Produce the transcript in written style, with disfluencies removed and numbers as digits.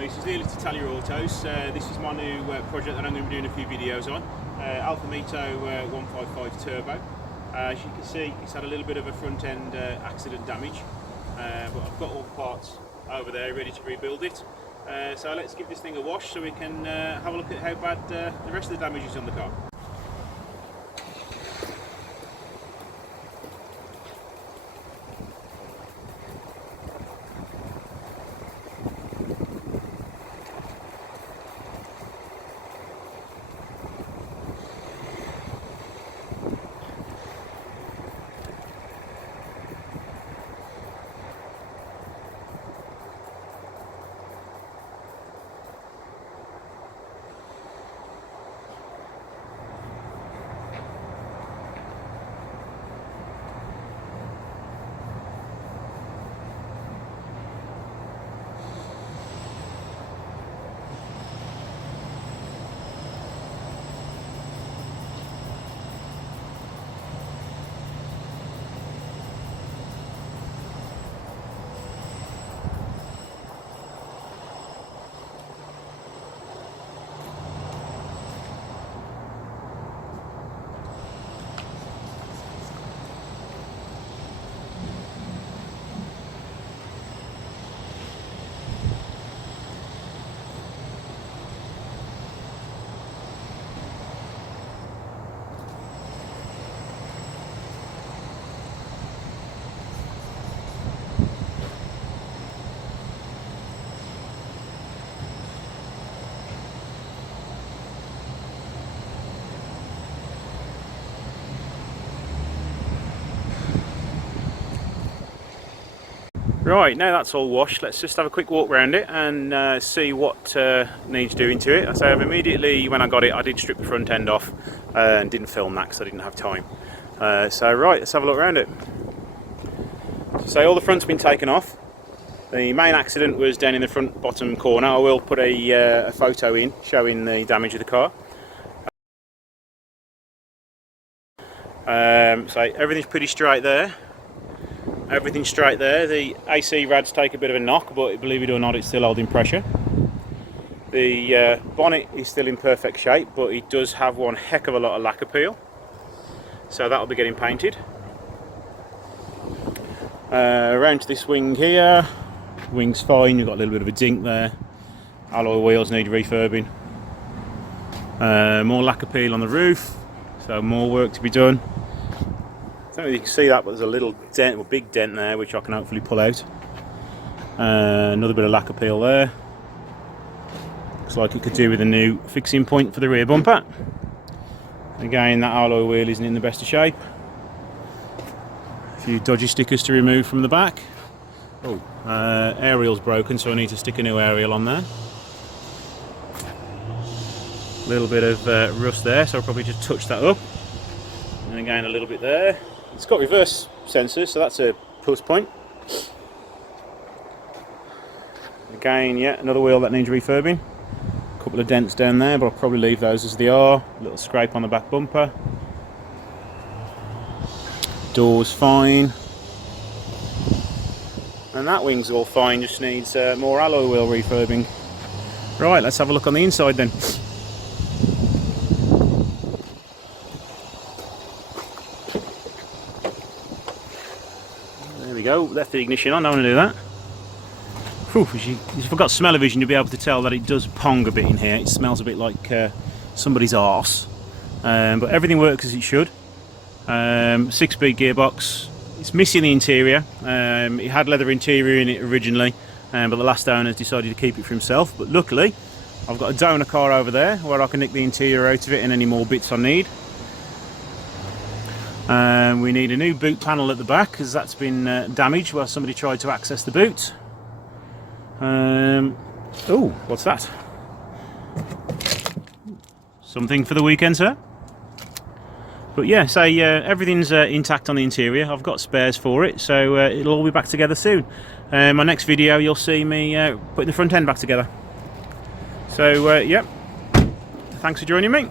guys, it's Neil at Italia Autos. This is my new project that I'm going to be doing a few videos on. Alfa Mito 155 Turbo. As you can see, it's had a little bit of a front end accident damage, but I've got all the parts over there ready to rebuild it. So let's give this thing a wash so we can have a look at how bad the rest of the damage is on the car. Right, now that's all washed, let's just have a quick walk around it and see what needs doing to it. So immediately when I got it, I did strip the front end off and didn't film that because I didn't have time. So right, let's have a look around it. So all the front's been taken off. The main accident was down in the front bottom corner. I will put a photo in showing the damage of the car. So everything's pretty straight there. Everything's straight there. The AC rads take a bit of a knock, but believe it or not, it's still holding pressure. The bonnet is still in perfect shape, but it does have one heck of a lot of lacquer peel, so that'll be getting painted. Around to this wing here, wing's fine. You've got a little bit of a dink there. Alloy wheels need refurbing. More lacquer peel on the roof, so more work to be done. I don't know if you can see that, but there's a little dent, a big dent there, which I can hopefully pull out. Another bit of lacquer peel there. Looks like it could do with a new fixing point for the rear bumper. Again, that alloy wheel isn't in the best of shape. A few dodgy stickers to remove from the back. Oh, aerial's broken, so I need to stick a new aerial on there. A little bit of rust there, so I'll probably just touch that up. And again, a little bit there. It's got reverse sensors, so that's a plus point. Again, yeah, another wheel that needs refurbing. A couple of dents down there, but I'll probably leave those as they are. A little scrape on the back bumper. Door's fine. And that wing's all fine, just needs more alloy wheel refurbing. Right, let's have a look on the inside then. There we go, left the ignition on, don't want to do that. Whew, if you've got smell-o-vision, you'll be able to tell that it does pong a bit in here. It smells a bit like somebody's arse. But everything works as it should. 6-speed gearbox. It's missing the interior. It had leather interior in it originally, but the last owner has decided to keep it for himself. But luckily, I've got a donor car over there where I can nick the interior out of it and any more bits I need. We need a new boot panel at the back because that's been damaged while somebody tried to access the boot. Oh, what's that? Something for the weekend, sir? But yeah, so everything's intact on the interior. I've got spares for it, so it'll all be back together soon. My next video, you'll see me putting the front end back together. So, yeah, thanks for joining me.